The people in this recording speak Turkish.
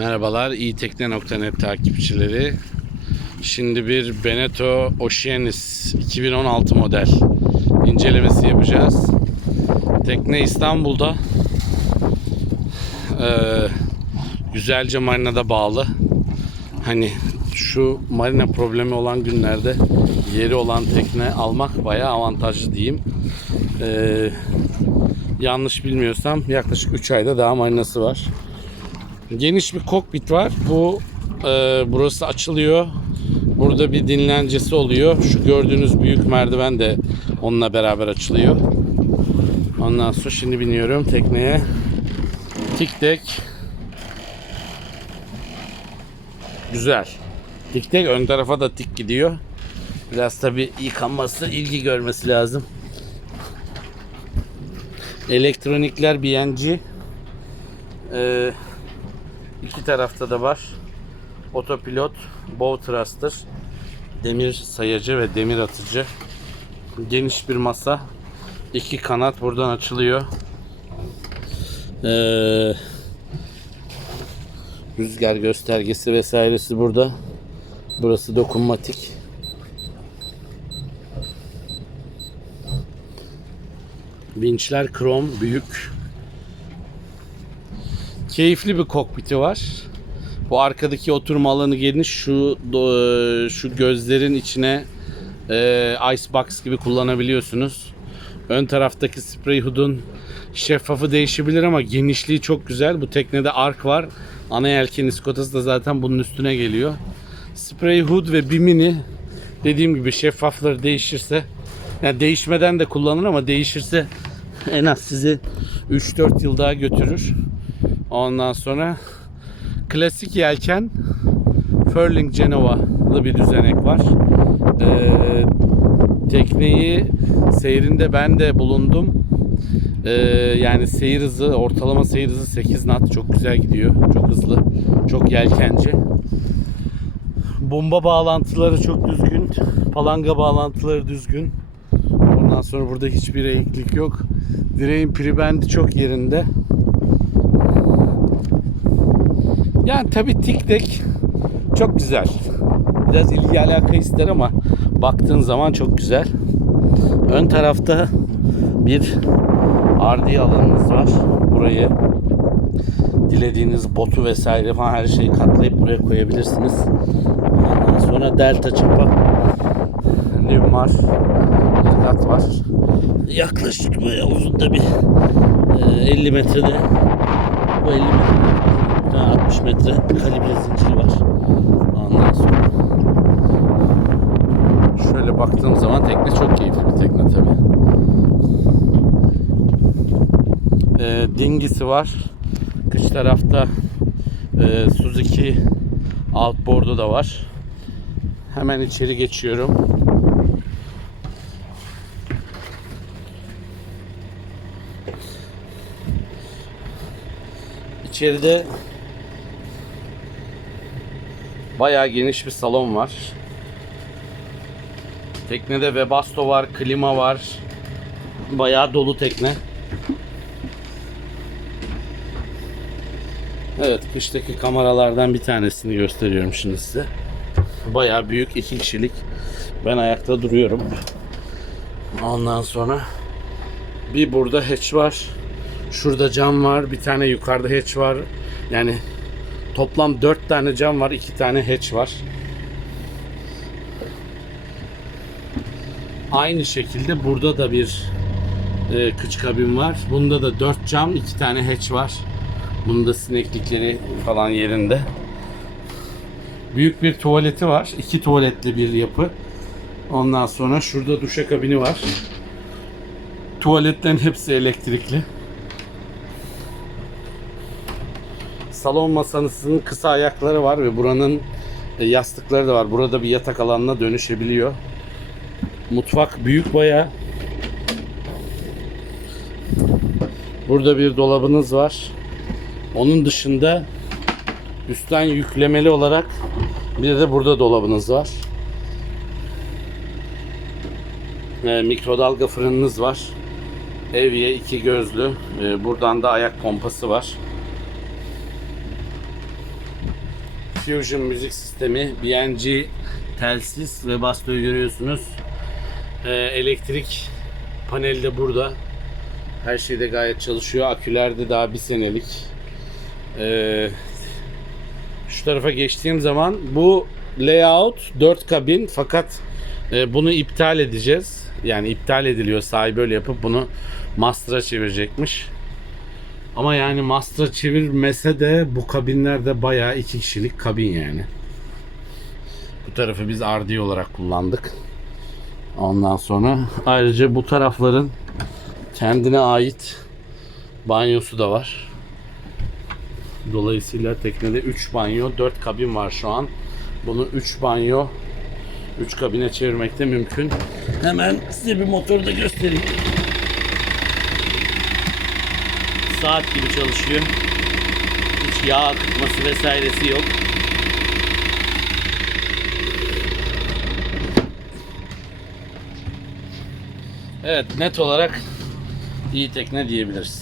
Merhabalar, iyitekne.net takipçileri. Şimdi bir Beneteau Oceanis 2016 model incelemesi yapacağız. Tekne İstanbul'da. Ee, güzelce marinada bağlı. Hani şu marina problemi olan günlerde yeri olan tekne almak bayağı avantajlı diyeyim. Ee, yanlış bilmiyorsam yaklaşık 3 ayda daha marinası var. Geniş bir kokpit var. Bu e, burası açılıyor. Burada bir dinlencesi oluyor. Şu gördüğünüz büyük merdiven de onunla beraber açılıyor. Ondan sonra şimdi biniyorum tekneye. Tik tek. Güzel. Tik tek ön tarafa da tik gidiyor. Biraz tabi yıkanması, ilgi görmesi lazım. Elektronikler BNC. Ee, iki tarafta da var. Otopilot, bow thruster, demir sayacı ve demir atıcı. Geniş bir masa. iki kanat buradan açılıyor. Ee, rüzgar göstergesi vesairesi burada. Burası dokunmatik. Vinçler krom, büyük. Keyifli bir kokpiti var. Bu arkadaki oturma alanı geniş. Şu do- şu gözlerin içine e, icebox gibi kullanabiliyorsunuz. Ön taraftaki spray hood'un şeffafı değişebilir ama genişliği çok güzel. Bu teknede ark var. Ana yelken iskotası da zaten bunun üstüne geliyor. Spray hood ve bimini dediğim gibi şeffafları değişirse yani değişmeden de kullanılır ama değişirse en az sizi 3-4 yıl daha götürür. Ondan sonra klasik yelken Furling Genova'lı bir düzenek var. Ee, tekneyi seyrinde ben de bulundum. Ee, yani seyir hızı, ortalama seyir hızı 8 knot. Çok güzel gidiyor. Çok hızlı. Çok yelkenci. Bomba bağlantıları çok düzgün. Palanga bağlantıları düzgün. Ondan sonra burada hiçbir eğiklik yok. Direğin pribendi çok yerinde. Yani tabi tik tek çok güzel. Biraz ilgi alaka ister ama baktığın zaman çok güzel. Ön tarafta bir RD alanımız var. Burayı dilediğiniz botu vesaire falan her şeyi katlayıp buraya koyabilirsiniz. Ondan sonra delta çapa lim var. Bir kat var. Yaklaşık böyle uzun da bir e, 50 metrede bu 50 metre tane 60 metre kalibre zinciri var. Ondan sonra şöyle baktığım zaman tekne çok keyifli bir tekne tabi. Ee, dingisi var. Kış tarafta e, Suzuki outboard'u da var. Hemen içeri geçiyorum. İçeride bayağı geniş bir salon var. Teknede Webasto var, klima var. Bayağı dolu tekne. Evet, kıştaki kameralardan bir tanesini gösteriyorum şimdi size. Bayağı büyük iki kişilik. Ben ayakta duruyorum. Ondan sonra bir burada hatch var. Şurada cam var. Bir tane yukarıda hatch var. Yani toplam 4 tane cam var. 2 tane hatch var. Aynı şekilde burada da bir e, kıç kabin var. Bunda da 4 cam, 2 tane hatch var. Bunda sineklikleri falan yerinde. Büyük bir tuvaleti var. İki tuvaletli bir yapı. Ondan sonra şurada duşakabini var. Tuvaletlerin hepsi elektrikli. Salon masanızın kısa ayakları var ve buranın e, yastıkları da var. Burada bir yatak alanına dönüşebiliyor. Mutfak büyük bayağı. Burada bir dolabınız var. Onun dışında üstten yüklemeli olarak bir de burada dolabınız var. E, mikrodalga fırınınız var. Evye iki gözlü. E, buradan da ayak pompası var. Fusion müzik sistemi, BNG telsiz ve bastoyu görüyorsunuz. Ee, elektrik paneli de burada. Her şey de gayet çalışıyor. Aküler de daha bir senelik. Ee, şu tarafa geçtiğim zaman bu layout 4 kabin fakat e, bunu iptal edeceğiz. Yani iptal ediliyor. Sahibi öyle yapıp bunu master'a çevirecekmiş. Ama yani master'a çevirmese de bu kabinlerde bayağı iki kişilik kabin yani. Bu tarafı biz RD olarak kullandık. Ondan sonra ayrıca bu tarafların kendine ait banyosu da var. Dolayısıyla teknede 3 banyo, 4 kabin var şu an. Bunu 3 banyo, 3 kabine çevirmek de mümkün. Hemen size bir motoru da göstereyim. Saat gibi çalışıyor. Hiç yağ akıtması vesairesi yok. Evet net olarak iyi tekne diyebiliriz.